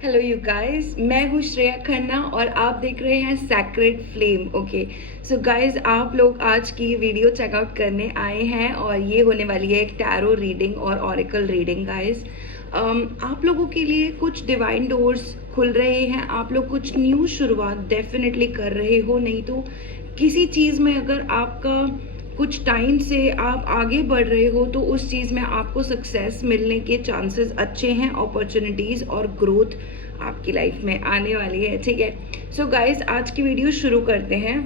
Hello you guys, मैं हूँ श्रेया खन्ना और आप देख रहे हैं sacred flame. Okay so guys, आप लोग आज की वीडियो चेकआउट करने आए हैं और ये होने वाली है एक टैरो रीडिंग और ऑरेकल रीडिंग। गाइस आप लोगों के लिए कुछ डिवाइन डोर्स खुल रहे हैं, आप लोग कुछ न्यू शुरुआत डेफिनेटली कर रहे हो। नहीं तो किसी चीज़ में अगर आपका कुछ टाइम से आप आगे बढ़ रहे हो तो उस चीज़ में आपको सक्सेस मिलने के चांसेस अच्छे हैं, अपॉर्चुनिटीज़ और ग्रोथ आपकी लाइफ में आने वाली है। ठीक है, सो गाइज आज की वीडियो शुरू करते हैं।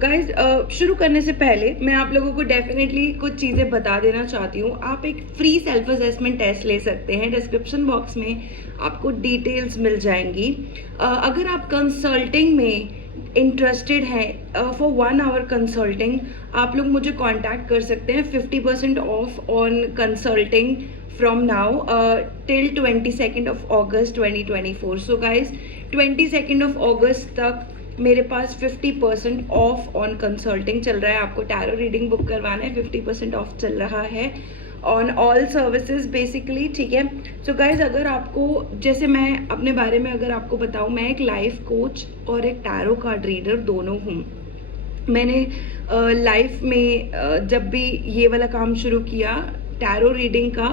गाइज शुरू करने से पहले मैं आप लोगों को डेफिनेटली कुछ चीज़ें बता देना चाहती हूँ। आप एक फ्री सेल्फ असेसमेंट टेस्ट ले सकते हैं, डिस्क्रिप्शन बॉक्स में आपको डिटेल्स मिल जाएंगी। अगर आप कंसल्टिंग में इंटरेस्टेड हैं फॉर 1 आवर कंसल्टिंग, आप लोग मुझे कांटेक्ट कर सकते हैं। 50% of on consulting from now till 22nd of August 2024. So guys, 22nd of August तक मेरे पास 50% ऑफ ऑन कंसल्टिंग चल रहा है। आपको टैरो रीडिंग बुक करवाना है, 50% ऑफ चल रहा है ऑन ऑल सर्विसेज बेसिकली। ठीक है, सो गाइज अगर आपको, जैसे मैं अपने बारे में अगर आपको बताऊँ, मैं एक लाइफ कोच और एक टैरो कार्ड रीडर दोनों हूँ। मैंने लाइफ में जब भी ये वाला काम शुरू किया टैरो रीडिंग का,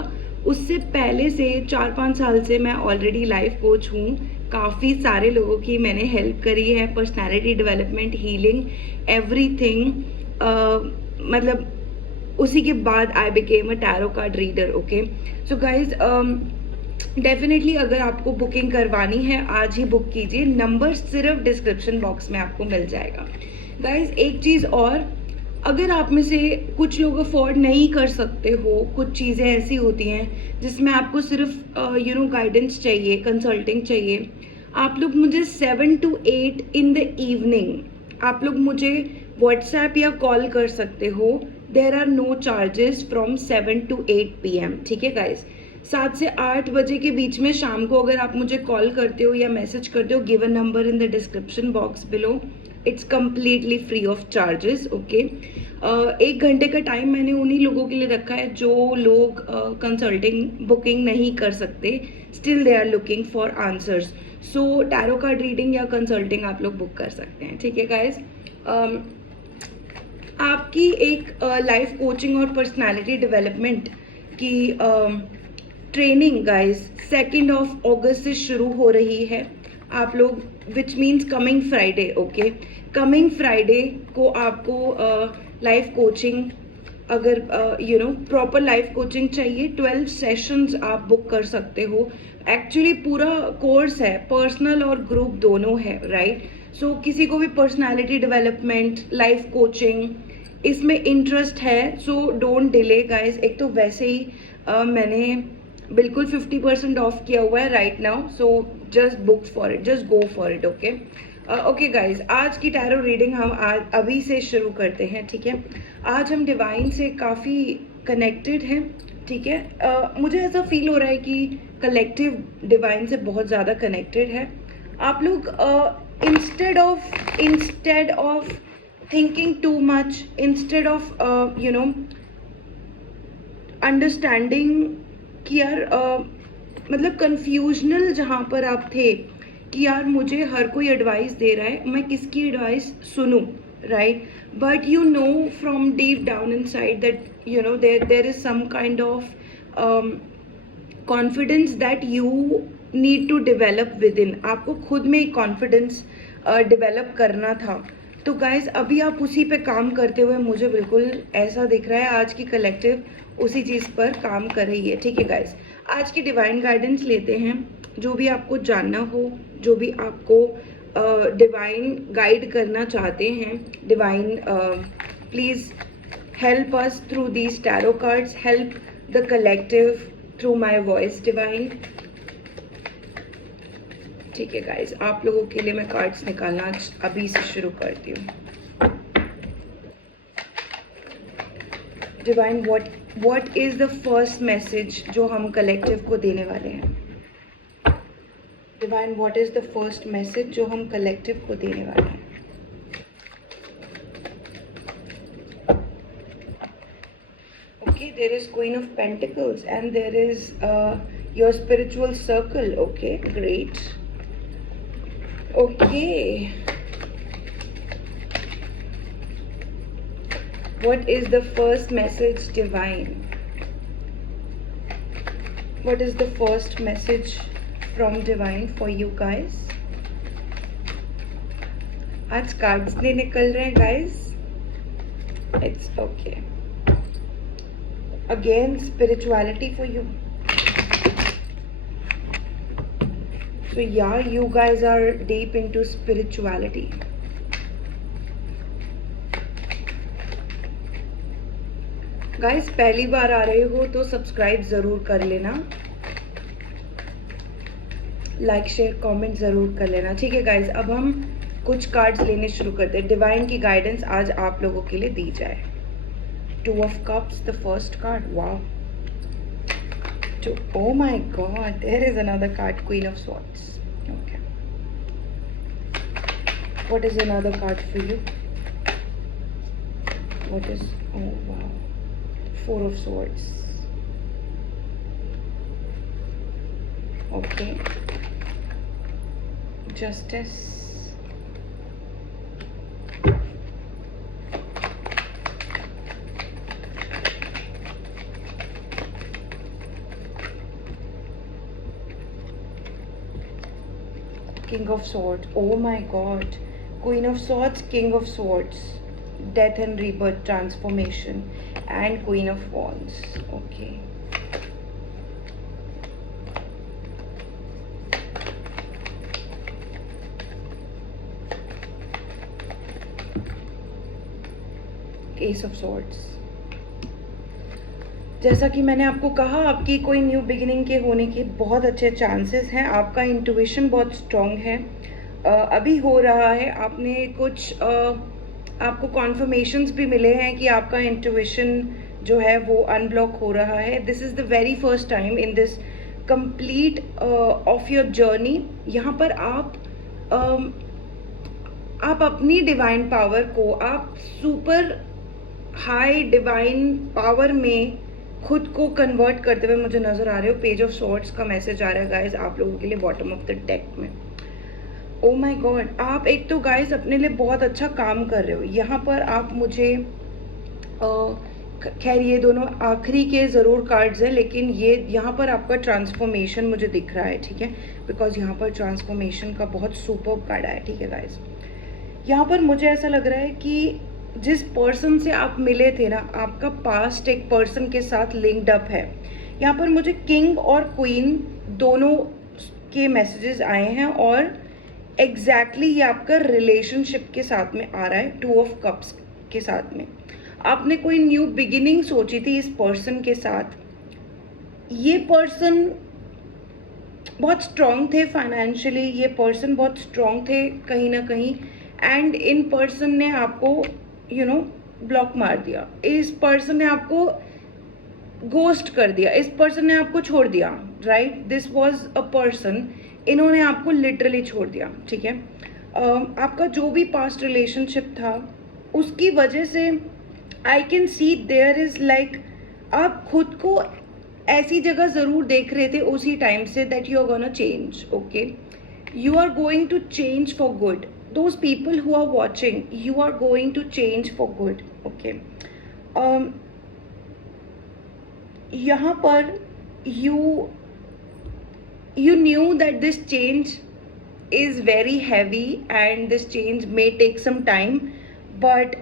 उससे पहले से 4-5 साल से मैं ऑलरेडी लाइफ कोच हूँ। काफ़ी सारे लोगों की मैंने हेल्प करी है, पर्सनालिटी डेवलपमेंट, हीलिंग, एवरीथिंग। मतलब उसी के बाद I became a tarot card reader. Okay so guys definitely अगर आपको बुकिंग करवानी है आज ही बुक कीजिए, नंबर सिर्फ डिस्क्रिप्शन बॉक्स में आपको मिल जाएगा। गाइज एक चीज़ और, अगर आप में से कुछ लोग अफोर्ड नहीं कर सकते हो, कुछ चीज़ें ऐसी होती हैं जिसमें आपको सिर्फ गाइडेंस चाहिए, कंसल्टिंग चाहिए, आप लोग मुझे 7 to 8 इन द इवनिंग आप लोग मुझे व्हाट्सएप या कॉल कर सकते हो। There are no charges from 7 to 8 PM। ठीक है गाइज, 7 से 8 बजे के बीच में शाम को अगर आप मुझे कॉल करते हो या मैसेज करते हो, given number in the description box below, it's completely free of charges. Okay 1 घंटे का टाइम मैंने उन्हीं लोगों के लिए रखा है जो लोग कंसल्टिंग बुकिंग नहीं कर सकते, still they are looking for answers. So tarot card reading या कंसल्टिंग आप लोग बुक कर सकते हैं। ठीक है गाइज, आपकी एक लाइफ कोचिंग और पर्सनालिटी डेवलपमेंट की ट्रेनिंग गाइस 2 अगस्त से शुरू हो रही है। आप लोग, which means coming Friday. Okay, coming Friday को आपको लाइफ कोचिंग, अगर प्रॉपर लाइफ कोचिंग चाहिए, 12 सेशंस आप बुक कर सकते हो। एक्चुअली पूरा कोर्स है, पर्सनल और ग्रुप दोनों है, राइट। सो किसी को भी पर्सनालिटी डेवलपमेंट, लाइफ कोचिंग इसमें इंटरेस्ट है, सो डोंट डिले गाइस। एक तो वैसे ही मैंने बिल्कुल 50% ऑफ किया हुआ है right now, so just book for it, just go for it. Okay okay guys, आज की टैरो रीडिंग हम आज अभी से शुरू करते हैं। ठीक है, आज हम डिवाइन से काफ़ी कनेक्टेड हैं। ठीक है, मुझे ऐसा फील हो रहा है कि कलेक्टिव डिवाइन से बहुत ज़्यादा कनेक्टेड है। आप लोग instead of thinking too much, instead of understanding कि यार मतलब कन्फ्यूजनल जहाँ पर आप थे कि यार मुझे हर कोई एडवाइस दे रहा है, मैं किसकी एडवाइस सुनूं, right. But you know from deep down inside that there is some kind of confidence that you need to develop within. आपको खुद में एक कॉन्फिडेंस डेवलप करना था। तो गाइज अभी आप उसी पे काम करते हुए मुझे बिल्कुल ऐसा दिख रहा है आज की कलेक्टिव उसी चीज़ पर काम कर रही है। ठीक है गाइज, आज की डिवाइन गाइडेंस लेते हैं। जो भी आपको जानना हो, जो भी आपको डिवाइन गाइड करना चाहते हैं, divine please help us through these tarot cards, help the collective through my voice divine. ठीक है गाइज, आप लोगों के लिए मैं कार्ड्स निकालना अभी से शुरू करती हूँ। Divine, what is the first message जो हम कलेक्टिव को देने वाले हैं? Divine, what is the first message जो हम कलेक्टिव को देने वाले हैं? Okay, there is queen of pentacles and there is Your spiritual circle. Okay, great. Okay. What is the first message, divine? What is the first message from divine for you guys? आज cards नहीं निकल रहे हैं guys. It's okay. Again, spirituality for you. So yeah, you guys are deep into spirituality. Guys पहली बार आ रहे हो तो subscribe ज़रूर कर लेना, लाइक शेयर कमेंट ज़रूर कर लेना, ठीक है गाइस. अब हम कुछ कार्ड्स लेने शुरू करते हैं. डिवाइन की गाइडेंस आज आप लोगों के लिए दी जाए. 2 of Cups, the first card. Wow. Oh my God, there is another card, Queen of Swords. Okay. What is another card for you? What is? Oh wow. 4 of Swords. Okay. Justice. King of Swords. Oh my God. Queen of Swords, King of Swords. Death and rebirth, transformation, and Queen of Wands. Okay. Ace of Swords. जैसा कि मैंने आपको कहा, आपकी कोई new beginning के होने के बहुत अच्छे चांसेस हैं. आपका इंट्यूशन बहुत स्ट्रॉन्ग है. अभी हो रहा है, आपने कुछ आपको कॉन्फर्मेशंस भी मिले हैं कि आपका इंट्यूशन जो है वो अनब्लॉक हो रहा है. This is the very first time in this complete of your journey. यहाँ पर आप अपनी डिवाइन पावर को, आप सुपर हाई डिवाइन पावर में खुद को कन्वर्ट करते हुए मुझे नज़र आ रहे हो. पेज ऑफ सॉर्ड्स का मैसेज आ रहा है गाइज आप लोगों के लिए बॉटम ऑफ द डेक में. ओ माय गॉड, आप एक तो गाइज अपने लिए बहुत अच्छा काम कर रहे हो. यहाँ पर आप मुझे खैर ये दोनों आखिरी के ज़रूर कार्ड्स हैं, लेकिन ये यहाँ पर आपका ट्रांसफॉर्मेशन मुझे दिख रहा है, ठीक है, बिकॉज यहाँ पर ट्रांसफॉर्मेशन का बहुत सुपर कार्ड आया, ठीक है गाइज. यहाँ पर मुझे ऐसा लग रहा है कि जिस पर्सन से आप मिले थे ना, आपका पास्ट एक पर्सन के साथ लिंक्ड अप है. यहाँ पर मुझे किंग और क्वीन दोनों के मैसेजेस आए हैं और एग्जैक्टली ये आपका रिलेशनशिप के साथ में आ रहा है. 2 of Cups के साथ में आपने कोई न्यू बिगिनिंग सोची थी इस पर्सन के साथ. ये पर्सन बहुत स्ट्रॉन्ग थे फाइनेंशियली, ये पर्सन बहुत स्ट्रॉन्ग थे कहीं ना कहीं, एंड इन पर्सन ने आपको ब्लॉक मार दिया. इस पर्सन ने आपको गोस्ट कर दिया, इस पर्सन ने आपको छोड़ दिया, right. This was a person, इन्होंने आपको लिटरली छोड़ दिया, ठीक है. आपका जो भी पास्ट रिलेशनशिप था उसकी वजह से I can see there is like आप खुद को ऐसी जगह ज़रूर देख रहे थे उसी टाइम से that you are gonna change. Okay, you are going to change for good. Those people who are watching, you are going to change for good. Okay. यहाँ पर you knew that this change is very heavy and this change may take some time, but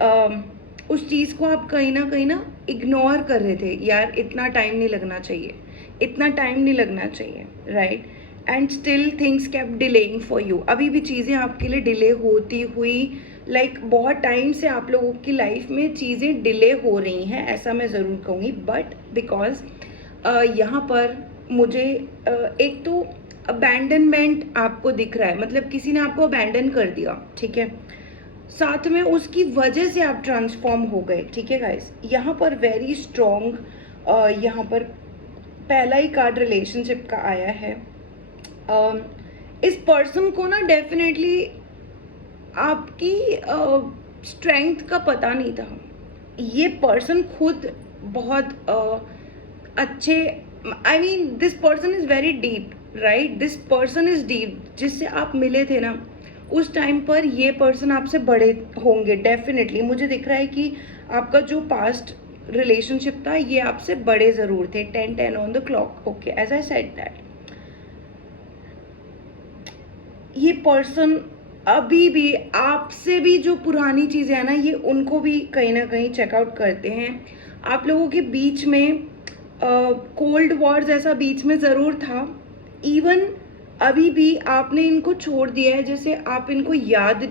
उस चीज़ को आप कहीं ना ignore कर रहे थे. यार इतना टाइम नहीं लगना चाहिए, इतना टाइम नहीं लगना चाहिए, right. And still things kept delaying for you. अभी भी चीज़ें आपके लिए डिले होती हुई, लाइक बहुत टाइम से आप लोगों की लाइफ में चीज़ें डिले हो रही हैं, ऐसा मैं ज़रूर कहूँगी. बट बिकॉज यहाँ पर मुझे एक तो अबैंडनमेंट आपको दिख रहा है, मतलब किसी ने आपको अबैंडन कर दिया, ठीक है, साथ में उसकी वजह से आप ट्रांसफॉर्म हो गए, ठीक है गाइस. यहाँ पर वेरी स्ट्रॉन्ग यहाँ पर पहला ही कार्ड रिलेशनशिप का आया है. इस पर्सन को ना डेफिनेटली आपकी स्ट्रेंथ का पता नहीं था. ये पर्सन खुद बहुत अच्छे I mean this person is very deep, right? This person is deep. जिससे आप मिले थे ना उस टाइम पर ये पर्सन आपसे बड़े होंगे डेफिनेटली. मुझे दिख रहा है कि आपका जो पास्ट रिलेशनशिप था ये आपसे बड़े ज़रूर थे. 10 on the clock. Okay, as I said that ये पर्सन अभी भी आपसे भी जो पुरानी चीज़ें हैं ना ये उनको भी कहीं ना कहीं चेकआउट करते हैं. आप लोगों के बीच में कोल्ड वॉर जैसा बीच में ज़रूर था. इवन अभी भी आपने इनको छोड़ दिया है. जैसे आप इनको याद,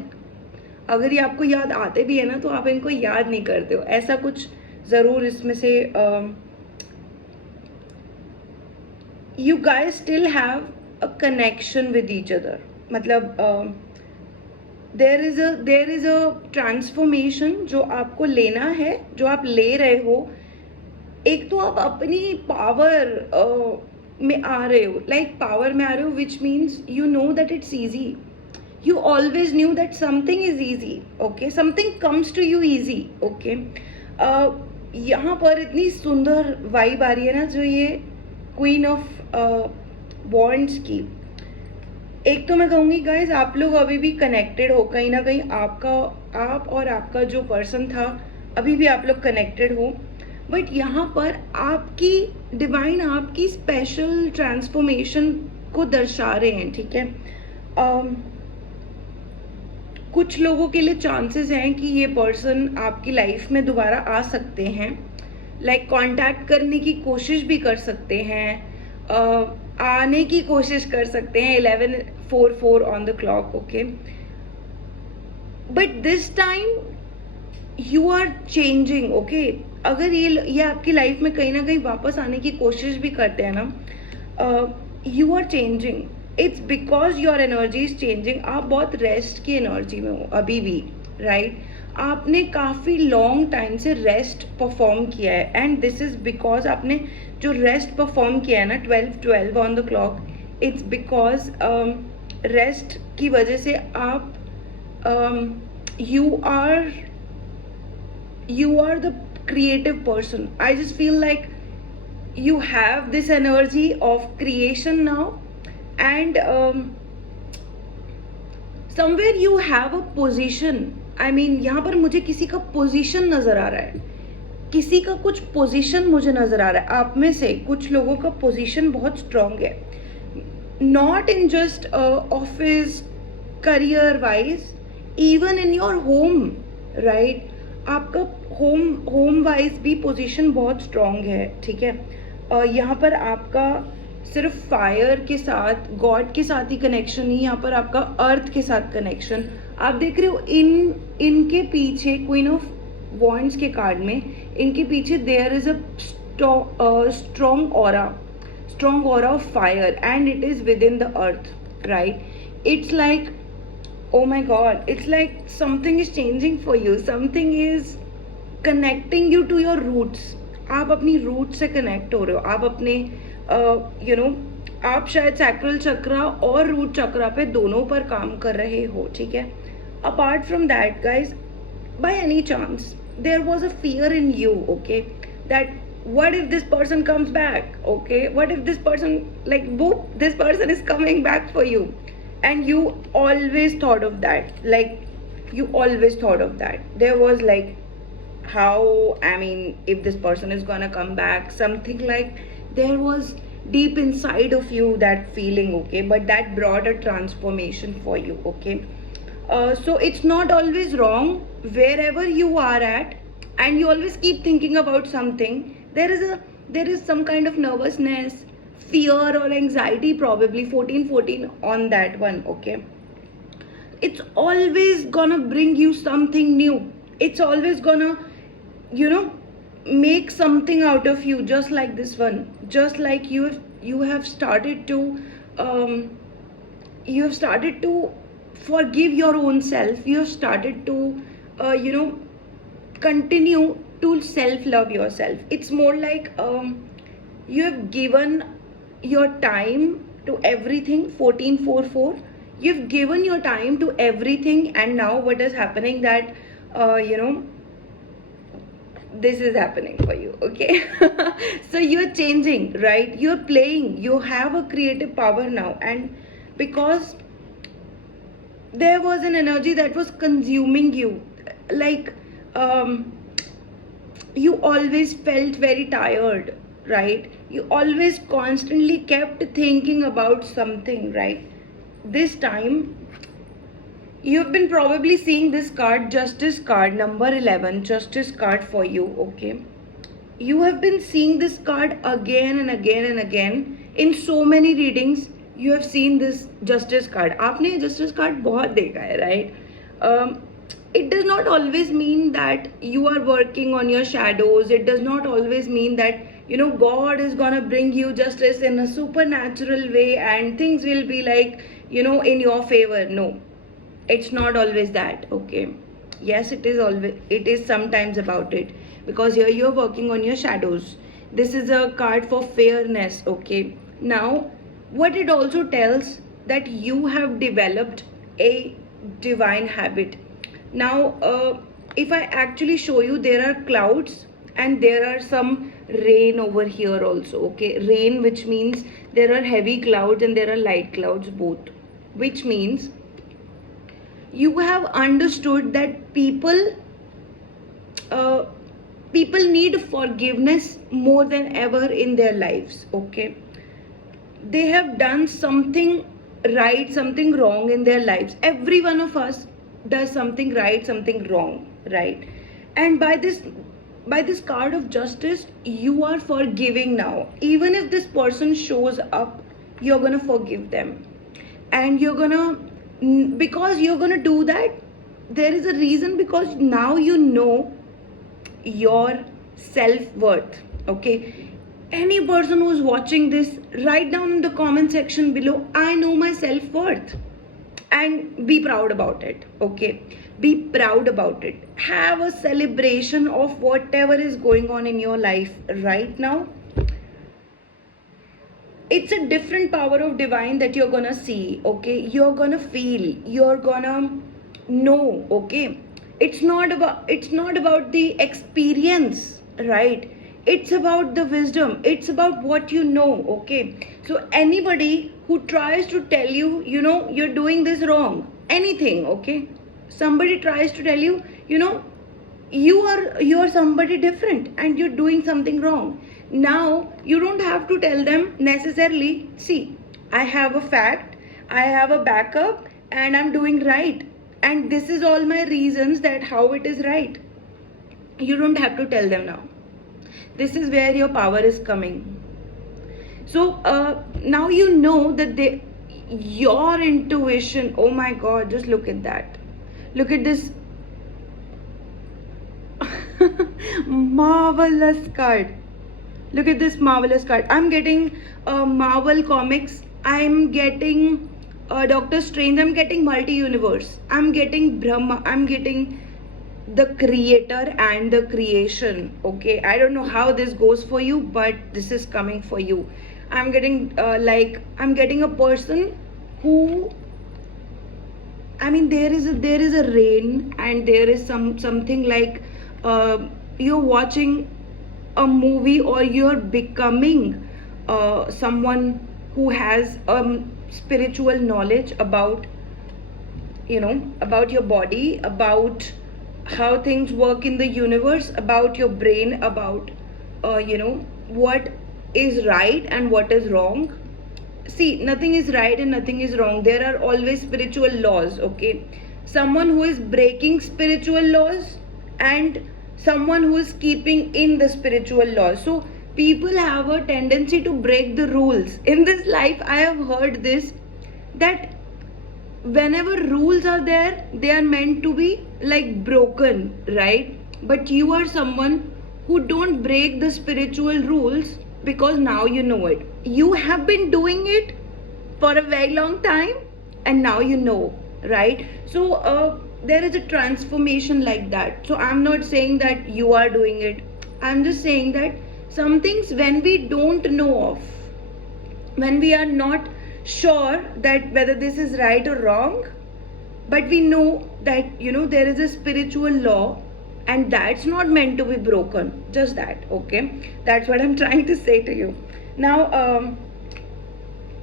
अगर ये आपको याद आते भी है ना तो आप इनको याद नहीं करते हो. ऐसा कुछ ज़रूर इसमें से. You guys still have a connection with each other. मतलब देर इज़ अ ट्रांसफॉर्मेशन जो आपको लेना है, जो आप ले रहे हो. एक तो आप अपनी पावर में आ रहे हो, लाइक पावर में आ रहे हो, which means you know that it's easy. You always knew that something is easy, okay? Something comes to you easy, okay? यहाँ पर इतनी सुंदर वाइब आ रही है ना जो ये क्वीन ऑफ वॉन्ड्स की. एक तो मैं कहूँगी गाइज आप लोग अभी भी कनेक्टेड हो कहीं ना कहीं. आप और आपका जो पर्सन था अभी भी आप लोग कनेक्टेड हो. बट यहाँ पर आपकी डिवाइन, आपकी स्पेशल ट्रांसफॉर्मेशन को दर्शा रहे हैं, ठीक है? कुछ लोगों के लिए चांसेस हैं कि ये पर्सन आपकी लाइफ में दोबारा आ सकते हैं. लाइक कांटेक्ट करने की कोशिश भी कर सकते हैं, आने की कोशिश कर सकते हैं. 11:44 on the clock. Okay, but this time you are changing. Okay, अगर ये आपकी लाइफ में कहीं ना कहीं वापस आने की कोशिश भी करते हैं ना, you are changing. It's because your energy is changing. आप बहुत रेस्ट की एनर्जी में हो अभी भी, राइट? आपने काफ़ी लॉन्ग टाइम से रेस्ट परफॉर्म किया है. एंड दिस इज बिकॉज आपने जो रेस्ट परफॉर्म किया है ना 12:12 on the clock, it's because rest की वजह से आप you are the creative person. I just feel like you have this energy of creation now, and somewhere you have a position. I mean यहाँ पर मुझे किसी का पोजीशन नज़र आ रहा है, किसी का कुछ पोजीशन मुझे नज़र आ रहा है. आप में से कुछ लोगों का पोजीशन बहुत स्ट्रांग है, not in just office career wise, even in your home, right? आपका होम वाइज भी पोजीशन बहुत स्ट्रांग है, ठीक है? यहाँ पर आपका सिर्फ फायर के साथ, गॉड के साथ ही कनेक्शन नहीं, यहाँ पर आपका अर्थ के साथ कनेक्शन. आप देख रहे हो इनके पीछे क्वीन ऑफ वॉन्ड्स के कार्ड में इनके पीछे there is a strong aura of fire, and it is within the earth, right? It's like, oh my god, it's like something is changing for you, something is connecting you to your roots. आप अपनी root से connect हो रहे हो. आप अपने आप शायद सैक्रल चक्रा और रूट चक्रा पे दोनों पर काम कर रहे हो, ठीक है? Apart from that guys, by any chance there was a fear in you, okay, that what if this person comes back, okay, what if this person, like, boop, this person is coming back for you, and you always thought of that, like, you always thought of that. There was like, how, I mean, if this person is gonna come back, something like, there was deep inside of you that feeling, okay, but that brought a transformation for you, okay? So it's not always wrong wherever you are at, and you always keep thinking about something. There is some kind of nervousness, fear or anxiety, probably 14 on that one, okay? It's always gonna bring you something new. It's always gonna make something out of you, just like this one. Just like you have started to forgive your own self. You have started to continue to self-love yourself. It's more like you have given your time to everything. 14:44, you've given your time to everything, and now what is happening that this is happening for you, okay? So you're changing, right? You're playing, you have a creative power now, and because there was an energy that was consuming you, like um, you always felt very tired, right? You always constantly kept thinking about something, right? This time you've been probably seeing this card, justice card, number 11, justice card for you, okay? You have been seeing this card again and again and again in so many readings. You have seen this justice card. आपने justice card बहुत देखा है, right? It does not always mean that you are working on your shadows. It does not always mean that God is gonna bring you justice in a supernatural way and things will be like in your favor. No, it's not always that, okay? Yes, it is sometimes about it, because here you're working on your shadows. This is a card for fairness, okay? Now what it also tells, that you have developed a divine habit. Now if I actually show you, there are clouds and there are some rain over here also, okay? Rain, which means there are heavy clouds and there are light clouds both, which means you have understood that people need forgiveness more than ever in their lives, okay? They have done something right, something wrong in their lives. Every one of us does something right, something wrong, right? And by this card of justice, you are forgiving now. Even if this person shows up, you're gonna forgive them, and because you're gonna do that, there is a reason, because now you know your self-worth, okay? Any person who's watching this, write down in the comment section below, I know my self-worth, and be proud about it, okay? Be proud about it. Have a celebration of whatever is going on in your life right now. It's a different power of divine that you're gonna see, okay? You're gonna feel, you're gonna know, okay? It's not about the experience, right? It's about the wisdom, it's about what you know, okay? So anybody who tries to tell you, you're doing this wrong, anything, okay? Somebody tries to tell you, you are somebody different and you're doing something wrong. Now you don't have to tell them necessarily, see, I have a fact, I have a backup, and I'm doing right, and this is all my reasons that how it is right. You don't have to tell them now. This is where your power is coming. So now you know that your intuition, oh my god, just look at that, look at this marvelous card. Look at this marvelous card. I'm getting Marvel comics, I'm getting Doctor Strange, I'm getting multi-universe, I'm getting Brahma, I'm getting the creator and the creation, okay? I don't know how this goes for you, but this is coming for you. I'm getting I'm getting a person who, I mean, there is a rain, and there is something like you're watching a movie, or you're becoming someone who has spiritual knowledge about about your body, about how things work in the universe, about your brain, about what is right and what is wrong. See, nothing is right and nothing is wrong. There are always spiritual laws, okay? Someone who is breaking spiritual laws, and someone who is keeping in the spiritual laws. So people have a tendency to break the rules in this life. I have heard this, that whenever rules are there, they are meant to be like broken, right? But you are someone who don't break the spiritual rules, because now you know it. You have been doing it for a very long time, and now you know, right? So there is a transformation like that. So I'm not saying that you are doing it, I'm just saying that some things, when we don't know of, when we are not sure that whether this is right or wrong, but we know that there is a spiritual law and that's not meant to be broken, just that, okay? That's what I'm trying to say to you now.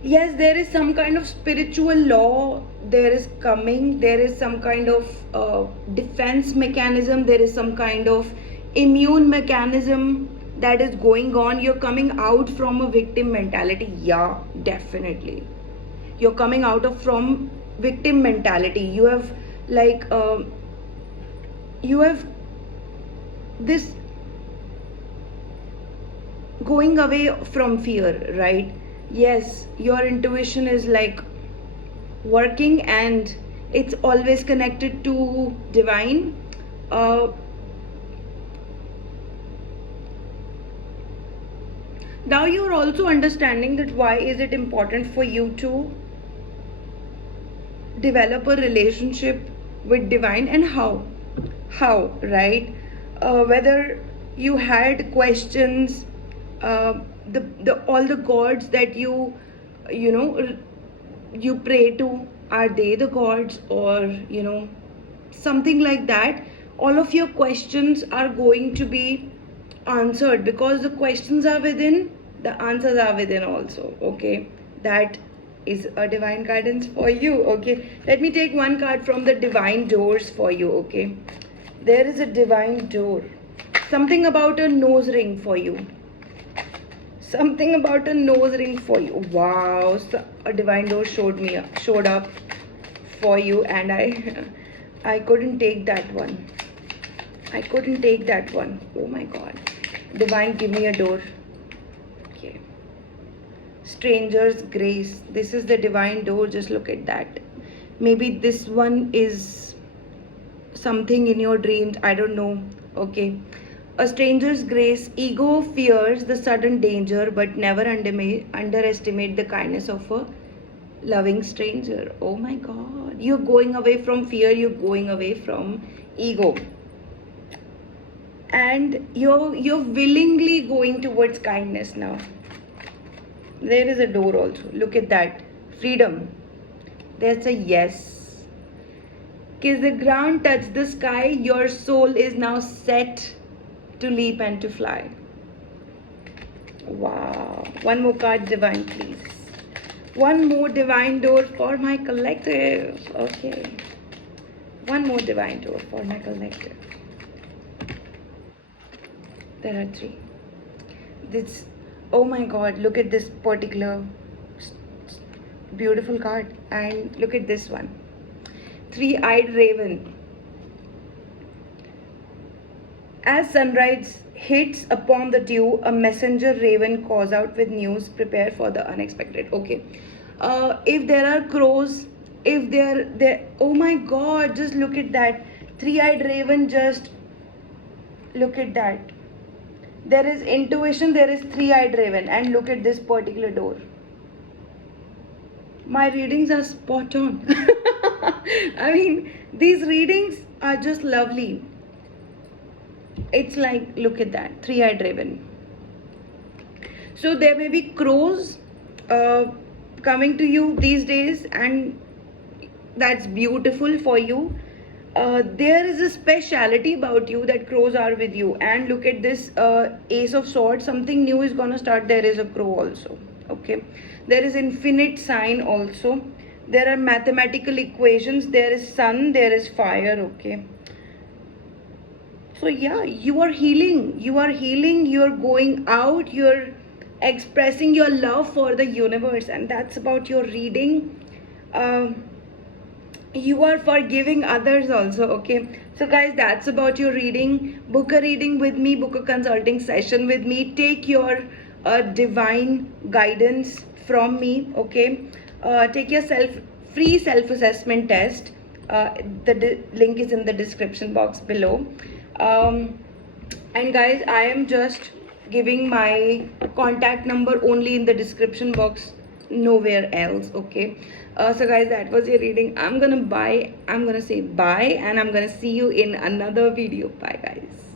Yes, there is some kind of spiritual law, there is coming, there is some kind of defense mechanism, there is some kind of immune mechanism that is going on. You're coming out from a victim mentality. Yeah, definitely, you're coming out of from victim mentality. You have like you have this going away from fear, right? Yes, your intuition is like working, and it's always connected to divine. uh, Now you're also understanding that why is it important for you to develop a relationship with divine, and how, right? Whether you had questions, the all the gods that you know you pray to, are they the gods, or something like that. All of your questions are going to be answered, because the questions are within, the answers are within also, okay? That is a divine guidance for you, okay? Let me take one card from the divine doors for you, okay? There is a divine door, something about a nose ring for you, something about a nose ring for you. Wow, so a divine door showed up for you, and I couldn't take that one. I couldn't take that one. Oh my god. Divine, give me a door. Okay. Stranger's grace. This is the divine door. Just look at that. Maybe this one is something in your dreams. I don't know. Okay. A stranger's grace. Ego fears the sudden danger, but never underestimate the kindness of a loving stranger. Oh my god. You're going away from fear. You're going away from ego, and you're willingly going towards kindness now. There is a door also. Look at that. Freedom. That's a yes. Kiss the ground, touch the sky. Your soul is now set to leap and to fly. Wow. One more card, divine, please. One more divine door for my collective. Okay. One more divine door for my collective. There are three. This, oh my god, look at this particular beautiful card, and look at this one. Three-eyed raven. As sunrise hits upon the dew, a messenger raven calls out with news. Prepare for the unexpected. Okay. If there are crows, if there, oh my god, just look at that. Three-eyed raven, just look at that. There is intuition, there is three-eyed raven, and look at this particular door. My readings are spot on. I mean, these readings are just lovely. It's like, look at that, three-eyed raven. So there may be crows coming to you these days, and that's beautiful for you. There is a speciality about you that crows are with you. And look at this ace of swords. Something new is gonna start. There is a crow also, okay? There is infinite sign also. There are mathematical equations. There is sun, there is fire, okay? So yeah, you are healing. You are healing. You're going out. You're expressing your love for the universe, and that's about your reading. You are forgiving others also, okay? So guys, that's about your reading. Book a reading with me, book a consulting session with me, take your divine guidance from me, okay? Take your free self-assessment test. The link is in the description box below. And guys, I am just giving my contact number only in the description box, nowhere else, okay? So guys, that was your reading. I'm gonna say bye, and I'm gonna see you in another video. Bye guys.